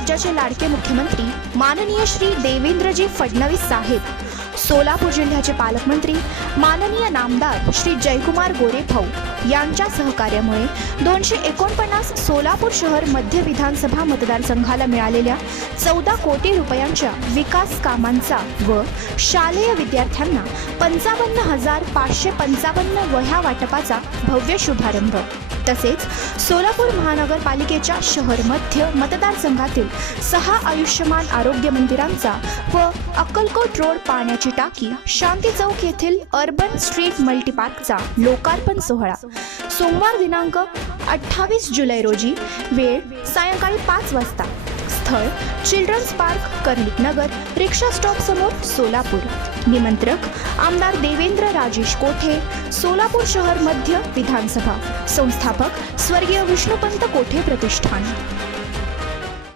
राज्याचे लाडके मुख्यमंत्री माननीय श्री देवेंद्रजी फडणवीस साहेब. सोलापूर जिल्ह्याचे पालकमंत्री माननीय नामदार श्री जयकुमार गोरे भाऊ यांच्या सहकार्यामुळे दोनशे एकोणपन्नास सोलापूर शहर मध्य विधानसभा मतदारसंघाला मिळालेल्या चौदा कोटी रुपयांच्या विकास कामांचा व शालेय विद्यार्थ्यांना पंचावन्न हजार पाचशे पंचावन्न वह्या वाटपाचा भव्य शुभारंभ. तसेच सोलापूर महानगरपालिकेच्या शहर मध्य मतदारसंघातील सहा आयुष्यमान आरोग्य मंदिरांचा व अक्कलकोट रोड पाण्याची टाकी शांती चौक येथील अर्बन स्ट्रीट मल्टीपार्कचा लोकार्पण सोहळा. सोमवार दिनांक अठ्ठावीस जुलै रोजी वेळ सायंकाळी पाच वाजता. स्थळ children's park Karnik Nagar rickshaw stop समोर सोलापूर. निमंत्रक आमदार देवेंद्र राजेश कोठे सोलापूर शहर मध्य विधानसभा. संस्थापक स्वर्गीय विष्णुपंत कोठे प्रतिष्ठान.